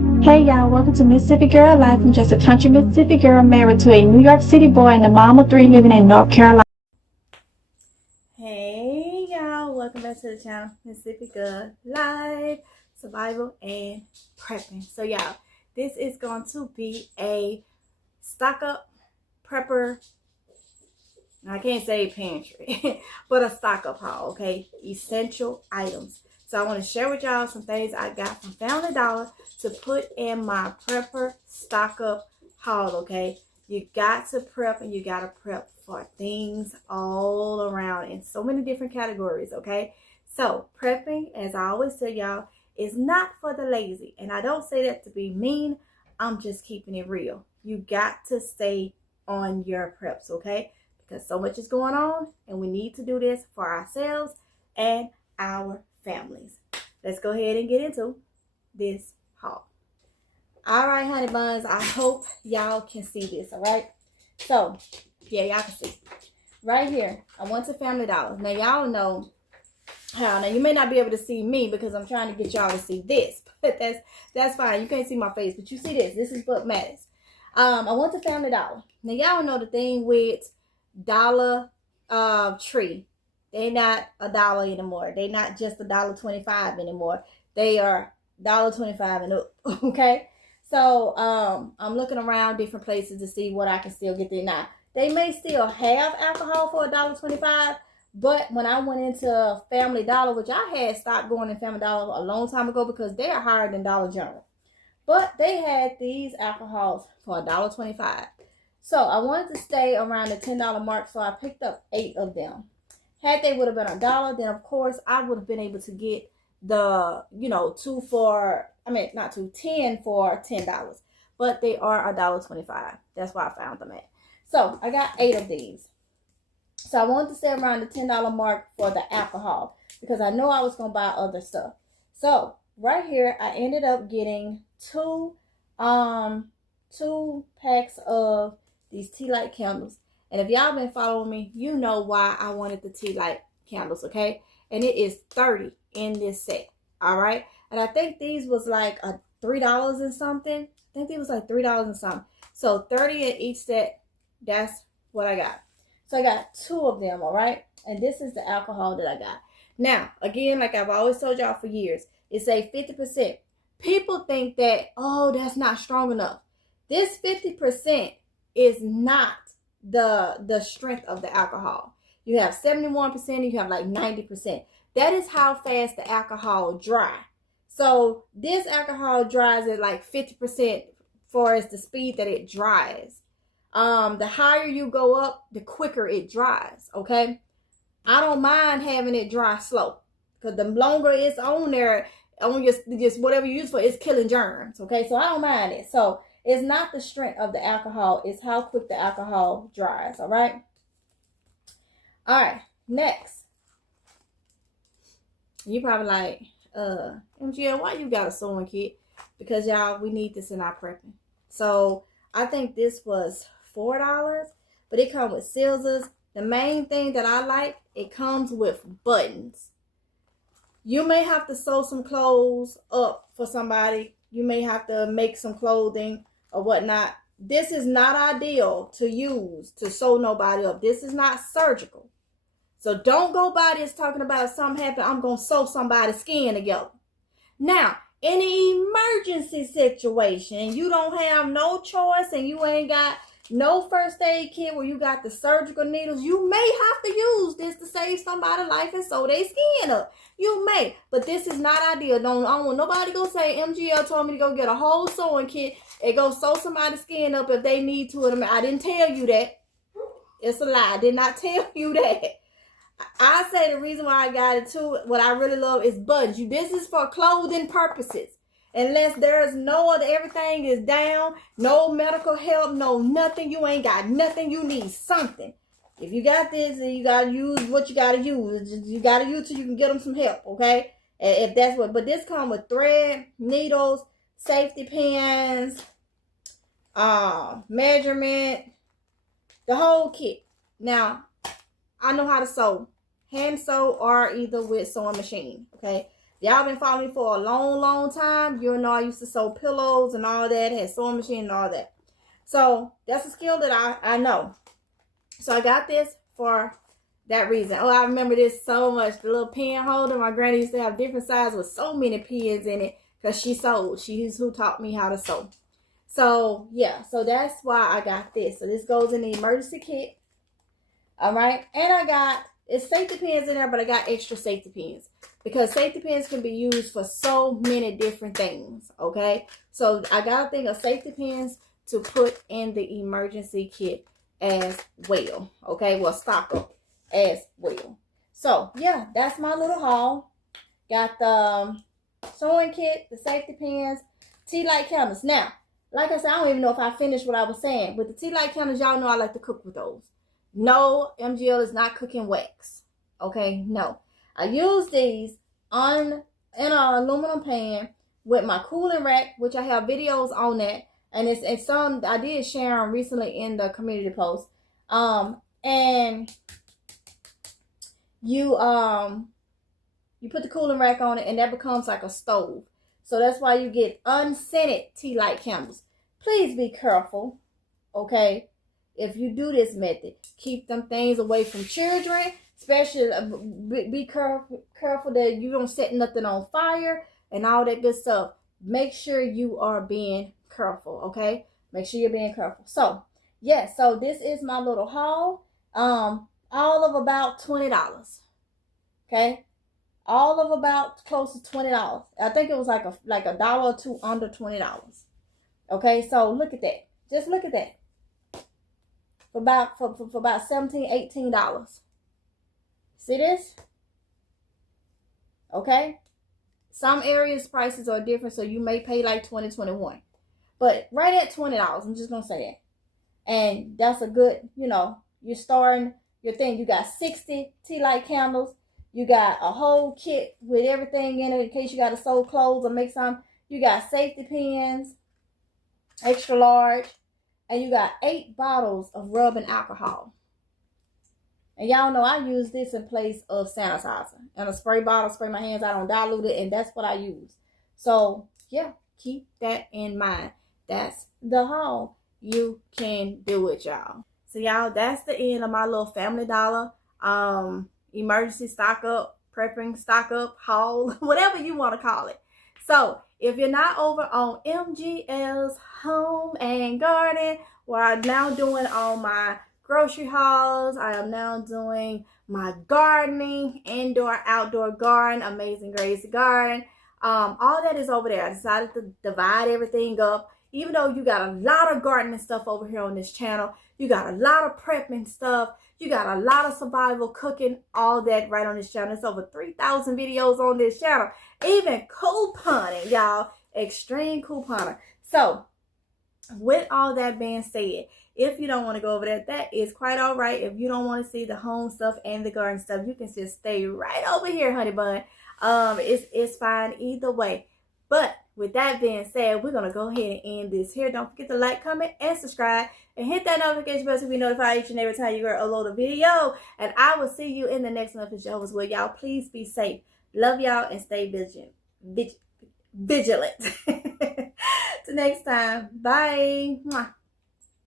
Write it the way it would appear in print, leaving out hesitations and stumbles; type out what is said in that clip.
Hey y'all, welcome to Mississippi Girl Life. I'm just a country Mississippi girl married to a New York City boy and a mom of three living in North Carolina. Hey y'all, welcome back to the channel, Mississippi Girl Life, Survival and Prepping. So y'all, this is going to be a stock up prepper, I can't say pantry, but a stock up haul, okay? Essential items. So I want to share with y'all some things I got from Family Dollar to put in my prepper stock up haul, okay? You got to prep and you got to prep for things all around in so many different categories, okay? So prepping, as I always tell y'all, is not for the lazy. And I don't say that to be mean. I'm just keeping it real. You got to stay on your preps, okay? Because so much is going on and we need to do this for ourselves and our families. Let's go ahead and get into this haul. All right, honey buns, I hope y'all can see this, all right? So, yeah, y'all can see. Right here, I went to Family Dollar. Now, y'all know how. Now, you may not be able to see me because I'm trying to get y'all to see this. But that's fine. You can't see my face, but you see this. This is what matters. I went to Family Dollar. Now, y'all know the thing with Dollar Tree. They not $1 anymore. They not just $1.25 anymore. They are $1.25 and up. Okay. So I'm looking around different places to see what I can still get there. Now they may still have alcohol for $1.25, but when I went into Family Dollar, which I had stopped going to Family Dollar a long time ago because they are higher than Dollar General, but they had these alcohols for $1.25. So I wanted to stay around the $10 mark, so I picked up 8 of them. Had they would have been $1, then of course I would have been able to get the, 10 for $10. But they are $1.25. That's why I found them at. So I got 8 of these. So I wanted to stay around the $10 mark for the alcohol because I know I was gonna buy other stuff. So right here I ended up getting two packs of these tea light candles. And if y'all been following me, you know why I wanted the tea light candles, okay? And it is 30 in this set, all right? And I think these was like $3 and something. I think it was like $3 and something. So 30 in each set, that's what I got. So I got 2 of them, all right? And this is the alcohol that I got. Now, again, like I've always told y'all for years, it's a 50%. People think that, oh, that's not strong enough. This 50% is not the strength of the alcohol. You have 71% and you have like 90%. That is how fast the alcohol dry. So this alcohol dries at like 50% for as the speed that it dries. The higher you go up, the quicker it dries, okay? I don't mind having it dry slow because the longer it's on there, on your just whatever you use for, it's killing germs, okay? So I don't mind it. So it's not the strength of the alcohol, it's how quick the alcohol dries, all right? All right, next. You probably like, MGL, why you got a sewing kit? Because y'all, we need this in our prepping. So I think this was $4, but it comes with scissors. The main thing that I like, it comes with buttons. You may have to sew some clothes up for somebody. You may have to make some clothing or whatnot. This is not ideal to use to sew nobody up. This is not surgical. So don't go by this talking about something happened, I'm going to sew somebody's skin together. Now, in an emergency situation, you don't have no choice and you ain't got no first aid kit where you got the surgical needles, you may have to use this to save somebody's life and sew their skin up. You may, but this is not ideal. I don't want nobody go say MGL told me to go get a whole sewing kit and go sew somebody's skin up if they need to. I didn't tell you that. It's a lie. I did not tell you that. I say the reason why I got it too, what I really love is buttons. This is for clothing purposes. Unless there's no other, everything is down, no medical help, no nothing. You ain't got nothing. You need something. If you got this, then you got to use what you got to use. You got to use so you can get them some help, okay? If that's what, but this comes with thread, needles, safety pins, measurement, the whole kit. Now, I know how to sew, hand sew or either with sewing machine, okay? y'all been following me for a long time, you know I used to sew pillows and all that, had sewing machine and all that. So that's a skill that I know. So I got this for that reason. Oh, I remember this so much. The little pen holder. My granny used to have different sizes with so many pens in it because she sewed. She's who taught me how to sew. So yeah, so that's why I got this. So this goes in the emergency kit. All right, and it's safety pins in there, but I got extra safety pins because safety pins can be used for so many different things. Okay, so I got a thing of safety pins to put in the emergency kit as well. Okay, well, stock up as well. So yeah, that's my little haul. Got the sewing kit, the safety pins, tea light candles. Now, like I said, I don't even know if I finished what I was saying. With the tea light candles, y'all know I like to cook with those. No, MGL is not cooking wax. Okay, no. I use these in an aluminum pan with my cooling rack, which I have videos on that. And it's some I did share them recently in the community post. And you put the cooling rack on it, and that becomes like a stove. So that's why you get unscented tea light candles. Please be careful, okay? If you do this method, keep them things away from children. Especially be careful that you don't set nothing on fire and all that good stuff. Make sure you are being careful, okay? Make sure you're being careful. So, yes, so this is my little haul. All of about $20. Okay? All of about close to $20. I think it was like a dollar or two under $20. Okay, so look at that. Just look at that. For about $17, $18. See this? Okay? Some areas prices are different, so you may pay like $20, $21. But right at $20, I'm just gonna say that. And that's a good, you're starting your thing. You got 60 tea light candles. You got a whole kit with everything in it in case you got to sew clothes or make some. You got safety pins, extra large, and you got 8 bottles of rubbing alcohol. And y'all know I use this in place of sanitizer. And a spray bottle, spray my hands, I don't dilute it, and that's what I use. So, yeah, keep that in mind. That's the haul. You can do it, y'all. So, y'all, that's the end of my little Family Dollar emergency stock up, prepping stock up, haul, whatever you want to call it. So, if you're not over on MGL's Home and Garden, where I'm now doing all my grocery hauls, I am now doing my gardening, indoor, outdoor garden, Amazing Grace Garden. All that is over there. I decided to divide everything up. Even though you got a lot of gardening stuff over here on this channel, you got a lot of prepping stuff, you got a lot of survival cooking, all that right on this channel. It's over 3,000 videos on this channel. Even couponing, y'all. Extreme couponer. So, with all that being said, if you don't want to go over there, that is quite all right. If you don't want to see the home stuff and the garden stuff, you can just stay right over here, honey bun. It's fine either way. But with that being said, we're going to go ahead and end this here. Don't forget to like, comment, and subscribe. And hit that notification bell to be notified each and every time you upload a video. And I will see you in the next one of Jehovah's Will. Y'all, please be safe. Love y'all and stay vigilant. Till next time. Bye. Mwah.